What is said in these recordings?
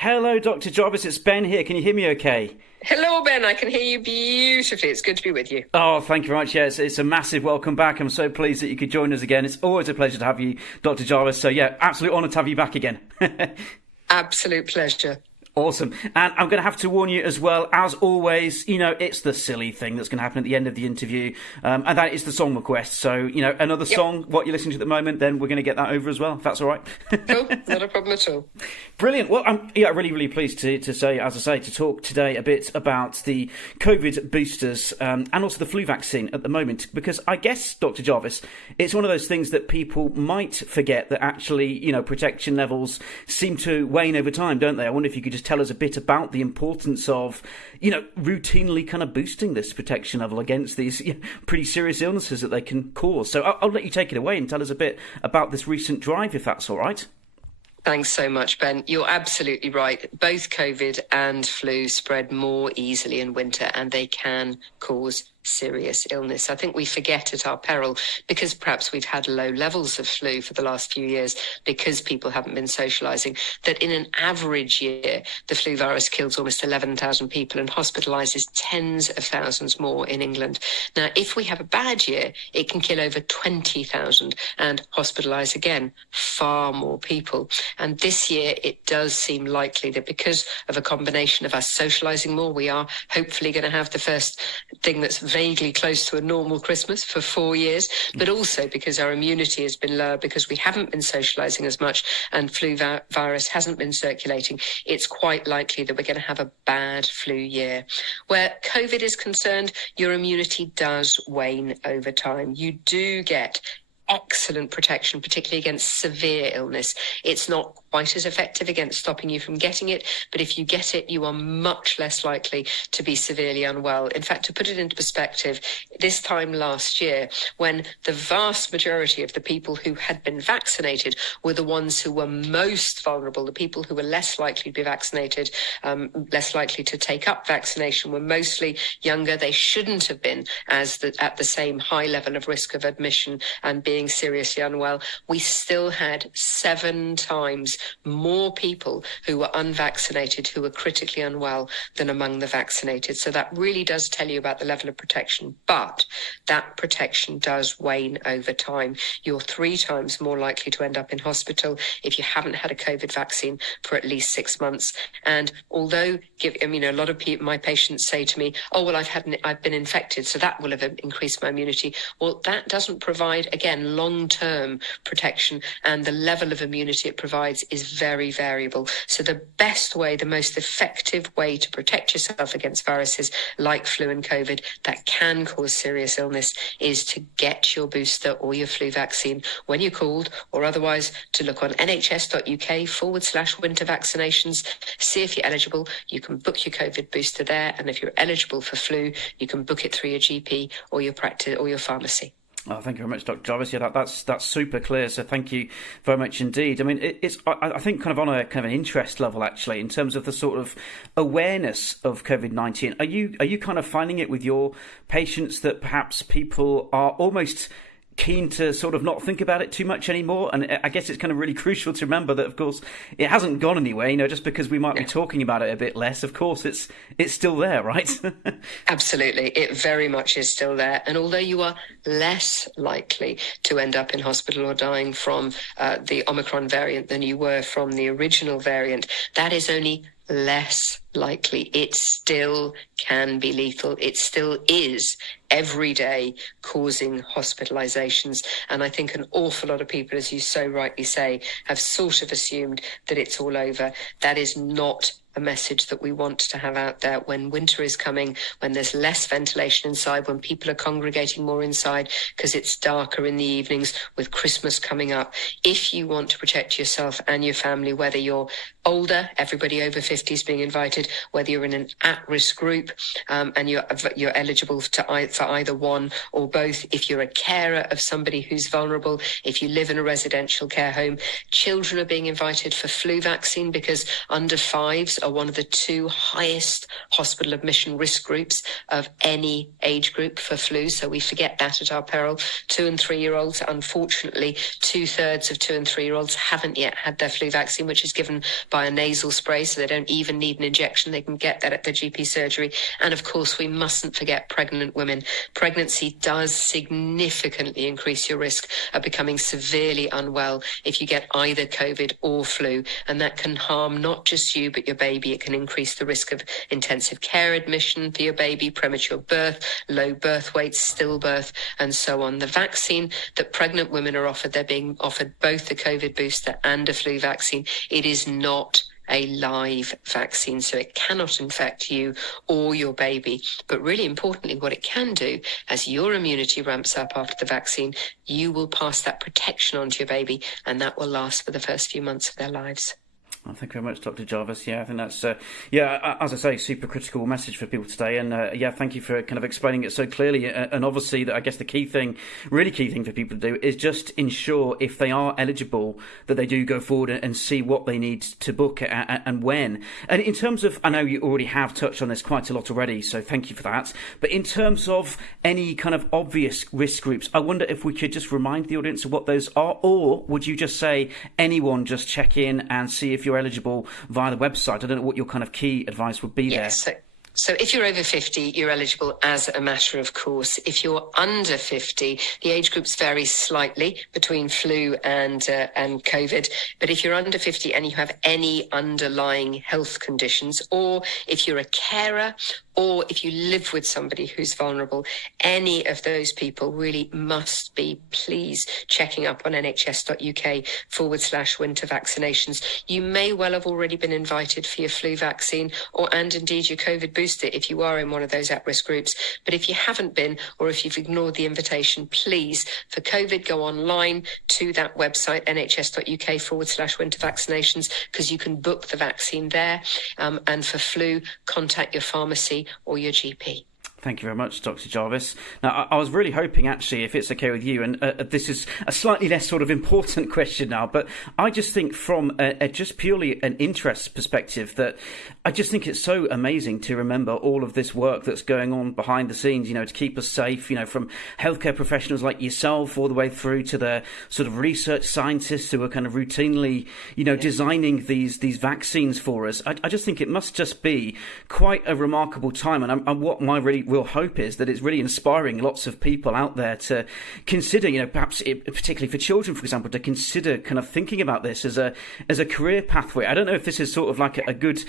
Hello, Dr. Jarvis. It's Ben here. Can you hear me okay? Hello, Ben. I can hear you beautifully. It's good to be with you. Oh, thank you very much. Yeah, it's a massive welcome back. I'm so pleased that you could join us again. It's always a pleasure to have you, Dr. Jarvis. So, yeah, absolute honour to have you back again. Absolute pleasure. Awesome. And I'm going to have to warn you as well, as always, it's the silly thing that's going to happen at the end of the interview, and that is the song request. So, another song, what you're listening to at the moment, then we're going to get that over as well, if that's all right. Cool, not a problem at all. Brilliant. Well, I'm really, really pleased to say, as I say, to talk today a bit about the COVID boosters and also the flu vaccine at the moment, because I guess, Dr. Jarvis, it's one of those things that people might forget that actually, protection levels seem to wane over time, don't they? I wonder if you could just tell us a bit about the importance of, routinely kind of boosting this protection level against these pretty serious illnesses that they can cause. So I'll let you take it away and tell us a bit about this recent drive, if that's all right. Thanks so much, Ben. You're absolutely right. Both COVID and flu spread more easily in winter, and they can cause serious illness. I think we forget at our peril, because perhaps we've had low levels of flu for the last few years because people haven't been socialising, that in an average year, the flu virus kills almost 11,000 people and hospitalises tens of thousands more in England. Now, if we have a bad year, it can kill over 20,000 and hospitalise again far more people. And this year, it does seem likely that because of a combination of us socialising more, we are hopefully going to have the first thing that's vaguely close to a normal Christmas for 4 years, but also because our immunity has been lower, because we haven't been socialising as much and flu virus hasn't been circulating, it's quite likely that we're going to have a bad flu year. Where COVID is concerned, your immunity does wane over time. You do get excellent protection, particularly against severe illness. It's not quite as effective against stopping you from getting it, but if you get it, you are much less likely to be severely unwell. In fact, to put it into perspective, this time last year, when the vast majority of the people who had been vaccinated were the ones who were most vulnerable, the people who were less likely to be vaccinated, less likely to take up vaccination, were mostly younger. They shouldn't have been at the same high level of risk of admission and being seriously unwell. We still had 7 times more people who were unvaccinated who were critically unwell than among the vaccinated. So that really does tell you about the level of protection, but that protection does wane over time. You're 3 times more likely to end up in hospital if you haven't had a COVID vaccine for at least 6 months. And although a lot of my patients say to me, oh, well, I've been infected, so that will have increased my immunity. Well, that doesn't provide, again, long-term protection, and the level of immunity it provides is very variable. So the best way, the most effective way to protect yourself against viruses like flu and COVID that can cause serious illness is to get your booster or your flu vaccine when you're called, or otherwise to look on nhs.uk/winter vaccinations, see if you're eligible. You can book your COVID booster there, and if you're eligible for flu, you can book it through your GP or your practice or your pharmacy. Oh, thank you very much, Dr. Jarvis. Yeah, that's super clear. So thank you very much indeed. I mean, I think kind of on a kind of an interest level, actually, in terms of the sort of awareness of COVID-19. Are you kind of finding it with your patients that perhaps people are almost keen to sort of not think about it too much anymore? And I guess it's kind of really crucial to remember that, of course, it hasn't gone anywhere. Just because we might be talking about it a bit less, of course, it's still there, right? Absolutely. It very much is still there. And although you are less likely to end up in hospital or dying from the Omicron variant than you were from the original variant, that is only less likely. It still can be lethal. It still is every day causing hospitalizations. And I think an awful lot of people, as you so rightly say, have sort of assumed that it's all over. That is not a message that we want to have out there when winter is coming, when there's less ventilation inside, when people are congregating more inside because it's darker in the evenings, with Christmas coming up. If you want to protect yourself and your family, whether you're older, everybody over 50 is being invited, whether you're in an at-risk group and you're eligible for either one or both, if you're a carer of somebody who's vulnerable, if you live in a residential care home, children are being invited for flu vaccine because under 5s are are one of the two highest hospital admission risk groups of any age group for flu. So we forget that at our peril. 2 and 3-year-olds, unfortunately, 2/3 of 2 and 3-year-olds haven't yet had their flu vaccine, which is given by a nasal spray. So they don't even need an injection. They can get that at their GP surgery. And of course, we mustn't forget pregnant women. Pregnancy does significantly increase your risk of becoming severely unwell if you get either COVID or flu. And that can harm not just you, but your baby. It can increase the risk of intensive care admission for your baby, premature birth, low birth weights, stillbirth, and so on. The vaccine that pregnant women are offered, they're being offered both the COVID booster and a flu vaccine. It is not a live vaccine, so it cannot infect you or your baby. But really importantly, what it can do, as your immunity ramps up after the vaccine, you will pass that protection on to your baby, and that will last for the first few months of their lives. Well, thank you very much, Dr. Jarvis. Yeah, I think that's, as I say, super critical message for people today. And thank you for kind of explaining it so clearly. And obviously, I guess the really key thing for people to do is just ensure if they are eligible that they do go forward and see what they need to book and when. And in terms of, I know you already have touched on this quite a lot already, so thank you for that. But in terms of any kind of obvious risk groups, I wonder if we could just remind the audience of what those are, or would you just say anyone just check in and see if you're eligible via the website? I don't know what your kind of key advice would be there. So if you're over 50, you're eligible as a matter of course. If you're under 50, the age groups vary slightly between flu and COVID. But if you're under 50 and you have any underlying health conditions, or if you're a carer, or if you live with somebody who's vulnerable, any of those people really must be, please, checking up on nhs.uk/winter vaccinations. You may well have already been invited for your flu vaccine and indeed your COVID booster if you are in one of those at-risk groups. But if you haven't been, or if you've ignored the invitation, please, for COVID, go online to that website, nhs.uk/winter vaccinations, because you can book the vaccine there. And for flu, contact your pharmacy or your GP. Thank you very much, Dr. Jarvis. Now, I was really hoping, actually, if it's okay with you, and this is a slightly less sort of important question now, but I just think from just purely an interest perspective that I just think it's so amazing to remember all of this work that's going on behind the scenes, to keep us safe, from healthcare professionals like yourself all the way through to the sort of research scientists who are kind of routinely, designing these vaccines for us. I just think it must just be quite a remarkable time. And what my really real hope is that it's really inspiring lots of people out there to consider, perhaps particularly for children, for example, to consider kind of thinking about this as a career pathway. I don't know if this is sort of like a good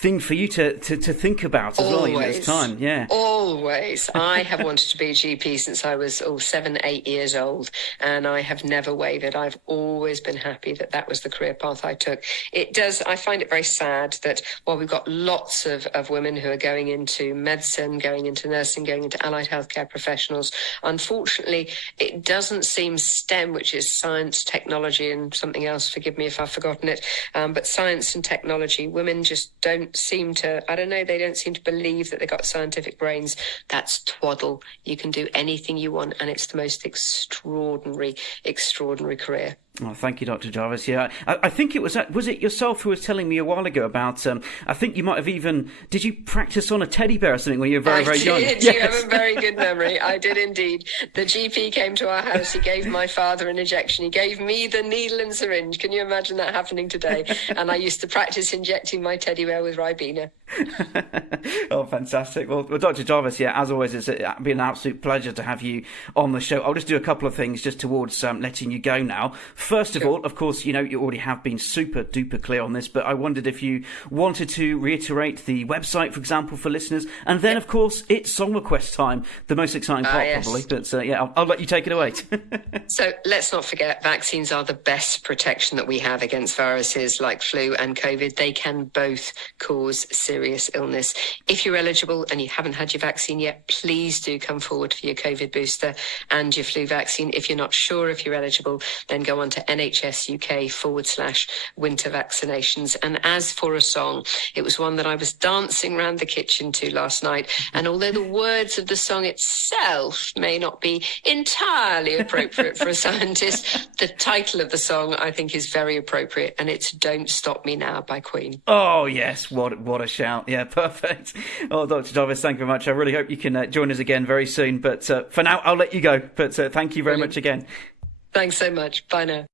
thing for you to think about as well this time. Yeah. Always. I have wanted to be a GP since I was 7, 8 years old, and I have never wavered. I've always been happy that was the career path I took. I find it very sad that while we've got lots of women who are going into medicine, going into nursing, going into allied healthcare professionals, unfortunately, it doesn't seem STEM, which is science, technology, and something else, forgive me if I've forgotten it, but science and technology, women just don't seem to, they don't seem to believe that they've got scientific brains. That's twaddle. You can do anything you want, and it's the most extraordinary career. Oh, thank you, Dr. Jarvis. Yeah, I think it was it yourself who was telling me a while ago about, I think you might have even, did you practice on a teddy bear or something when you were very, very young? I did. Yes. You have a very good memory. I did indeed. The GP came to our house. He gave my father an injection. He gave me the needle and syringe. Can you imagine that happening today? And I used to practice injecting my teddy bear with Ribena. Oh, fantastic. Well, Dr. Jarvis, as always, it's been an absolute pleasure to have you on the show. I'll just do a couple of things just towards letting you go now. First of all, of course, you already have been super duper clear on this, but I wondered if you wanted to reiterate the website, for example, for listeners. And then, of course, it's song request time, the most exciting part, yes. Probably. But I'll let you take it away. So let's not forget, vaccines are the best protection that we have against viruses like flu and COVID. They can both cause serious serious illness. If you're eligible and you haven't had your vaccine yet, please do come forward for your COVID booster and your flu vaccine. If you're not sure if you're eligible, then go on to NHS UK/winter vaccinations. And as for a song, it was one that I was dancing around the kitchen to last night. And although the words of the song itself may not be entirely appropriate for a scientist, the title of the song I think is very appropriate, and it's Don't Stop Me Now by Queen. Oh, yes, what a shout. Yeah, perfect. Oh, Dr. Jarvis, thank you very much. I really hope you can join us again very soon. But for now, I'll let you go. But thank you very much again. Thanks so much. Bye now.